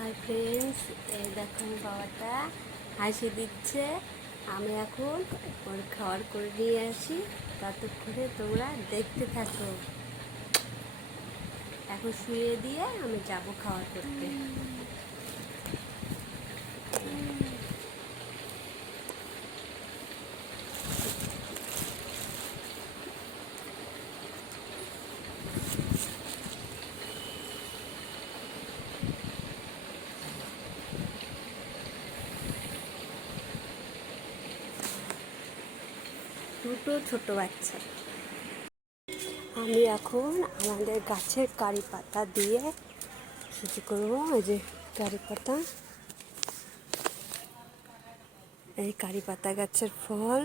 Hi friends, এই দেখুন বাবাটা হাসি দিচ্ছে। আমি এখন ওর খাওয়ার করে নিয়ে আসি। ততক্ষণে তোমরা দেখতে থাকো। এখন শুয়ে দিয়ে আমি যাব খাওয়ার করতে। ছোট বাচ্চা। আমি এখন আমাদের গাছের কারি পাতা দিয়ে সুচি করব, এই যে কারি পাতা। এই কারি পাতা গাছের ফল।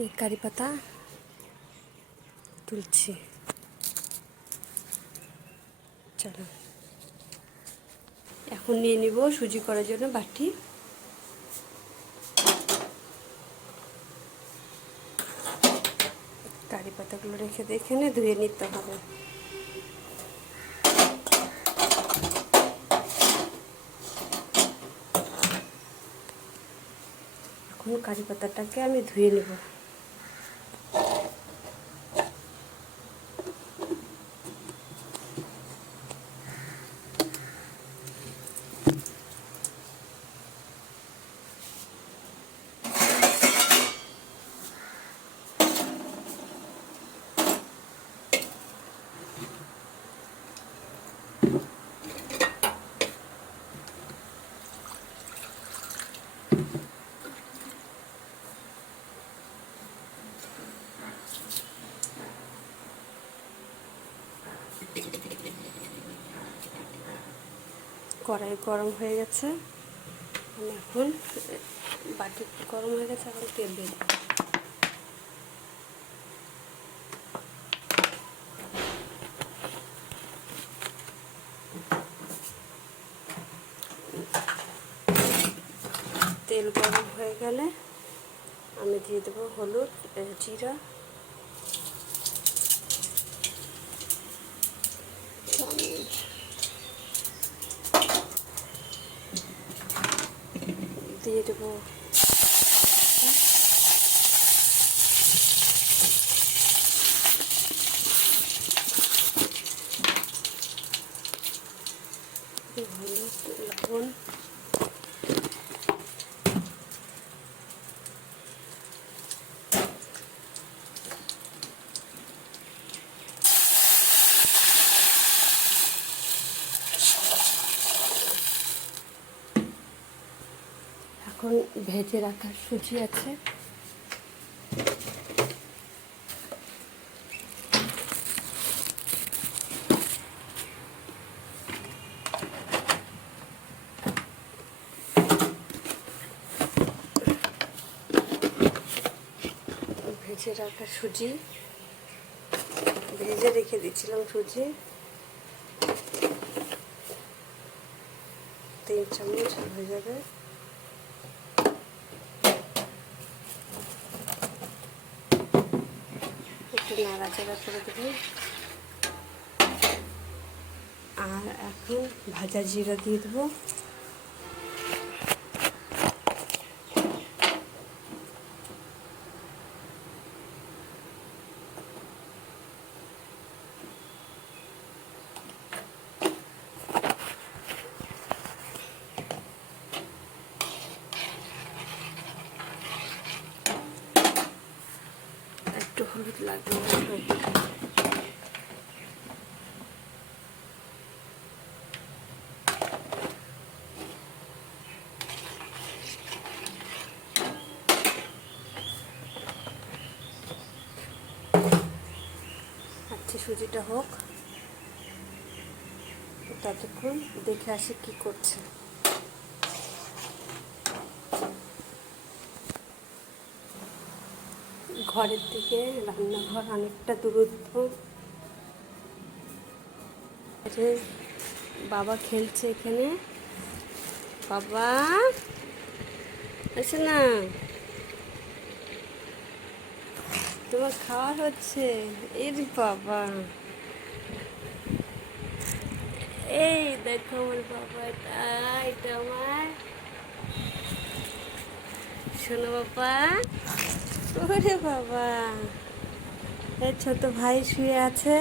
এই কারি পাতা তুলছি। চলো। এখন নিয়ে নিব সুজি করার জন্য বাটি। কারি পাতাগুলো রেখে দেখে এখানে ধুয়ে নিতে হবে। এখন কারি পাতাটাকে আমি ধুয়ে নেব। কড়াই গরম হয়ে গেছে আমি এখন বাটি গরম হয়ে গেছে, এখন তেল দিয়ে। তেল গরম হয়ে গেলে আমি দিয়ে দেবো হলুদ জিরা চামচ দিয়ে দেবো। হলুদ লবণ এখন ভেজে রাখার সুজি আছে। ভেজে রাখা সুজি। ভেজে রেখে দিয়েছিলাম সুজি। তিন চামচ হয়ে যাবে। একটু নাড়াচাড়া করে দেবো। আর এখন ভাজা জিরা দিয়ে দেবো একটু হলুদ লাগবে। আচ্ছা সুজিটা হোক ততক্ষণ দেখে আসি কি করছে ঘরের দিকে, রান্নাঘর অনেকটা দূরত্ব বাবা খেলছে এখানে। বাবা আছে না। তোমার খাওয়া হচ্ছে? এর বাবা। এই দেখো আমার বাবাটা এটা আমার। শোনো বাবা। ওরে বাবা। এই ছোট ভাই শুয়ে আছে।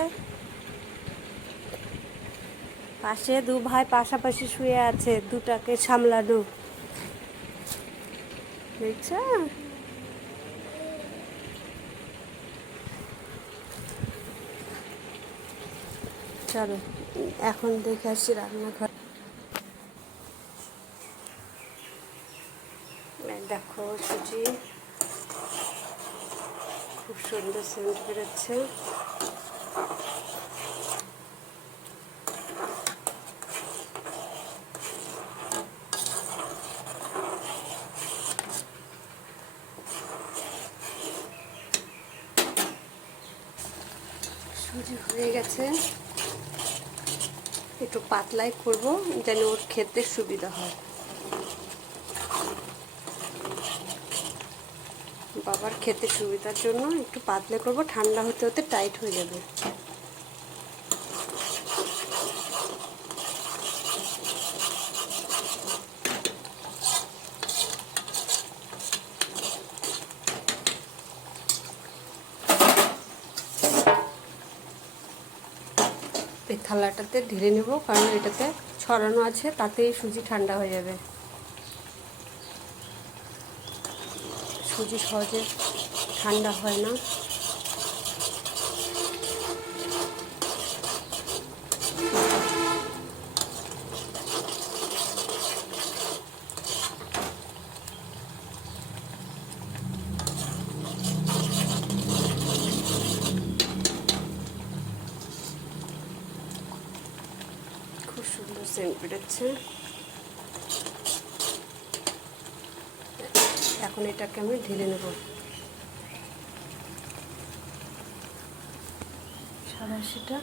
পাশে দু ভাই পাশাপাশি শুয়ে আছে, দুটাকে সামলানো। দেখছ? চলো, এখন দেখে আসছি রান্নাঘর। দেখো, সুজি। খুব সুন্দর সেন্ট বেরোচ্ছে। সুজি হয়ে গেছে। একটু পাতলাই করব, যেন ওর খেতে সুবিধা হয়। বাবার খেতে সুবিধার জন্য একটু পাতলে করব, ঠান্ডা হতে হতে টাইট হয়ে যাবে। এই থালাটাতে ঢেলে নেব, কারণ এটাতে ছড়ানো আছে, তাতেই সুজি ঠান্ডা হয়ে যাবে। সুজি সহজে ঠান্ডা হয় না। খুব সুন্দর সেন্ট বেরোচ্ছে। এখন এটাকে আমি ঢেলে নেব। সাদাশিটা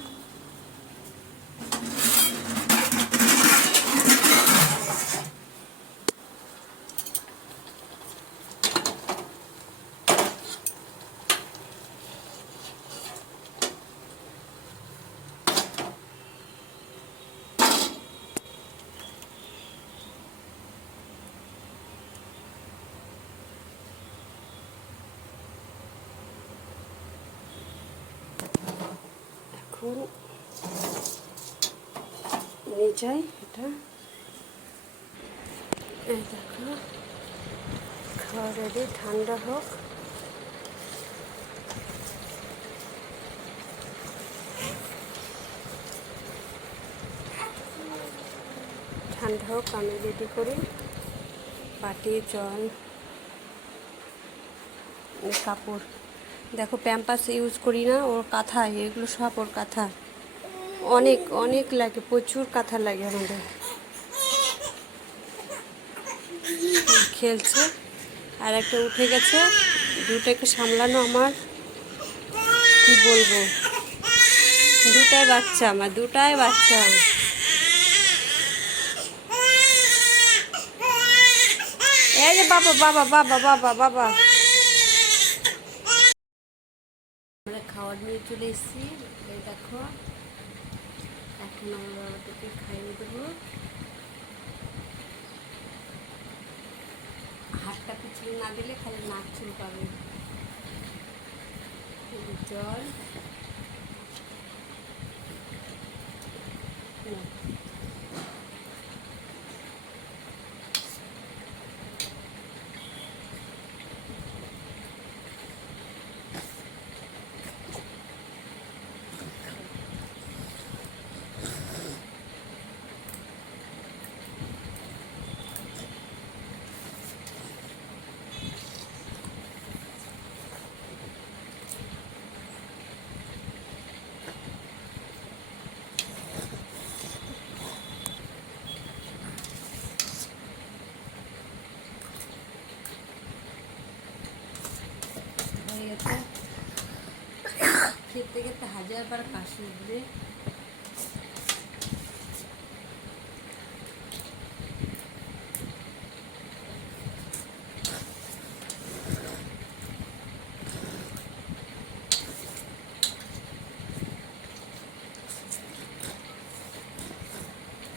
এখন নিয়ে যাই এটা। দেখো খাওয়া ঠান্ডা হোক। ঠান্ডা হোক, আমি রেডি করি। বাটি, জল, কাপড়। দেখো প্যাম্পাস ইউজ করি না, ওর কাঁথা, এগুলো সব ওর কাঁথা। অনেক অনেক লাগে, প্রচুর কাঁথা লাগে আমাদের। খেলছে, আর একটা উঠে গেছে, দুটাকে সামলানো আমার। কি বলব? দুটাই বাচ্চা আমার, দুটাই বাচ্চা। এই যে বাবা বাবা বাবা বাবা বাবা আমরা খাওয়ার নিয়ে চলে এসেছি। এই দেখো, এখন আমার বাবাটাকে খাইয়ে দেবো। হাতটা পিছিয়ে না দিলে খালি নাক চুল পাবে জল না। হয়ে গেছে খেতে খেতে হাজার বার কাশি উঠবে।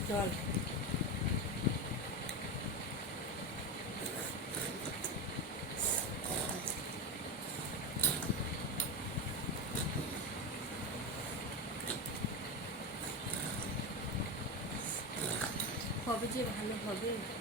জল কবে যে ভালো হবে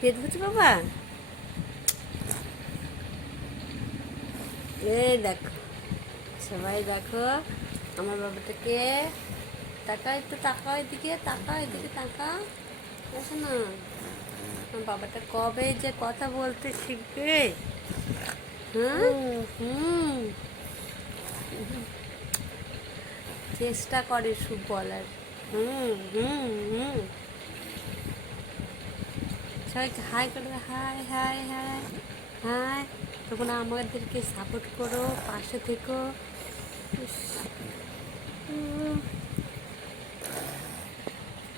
পেট ভরছে বাবা এই দেখো সবাই দেখো আমার বাবাটাকে তাকাও একটু তাকাও এদিকে তাকাও এদিকে তাকাও দেখো না বাবাটা কবে যে কথা বলতে শিখবে? হ্যাঁ? হুম। চেষ্টা করে সুখ বলার। হুম হুম হুম। সবাইকে হাই করে দাও, হাই হাই হাই হাই। তোমরা আমাদেরকে সাপোর্ট করো পাশে থেকো। উম,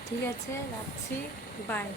ঠিক আছে রাখছি বাই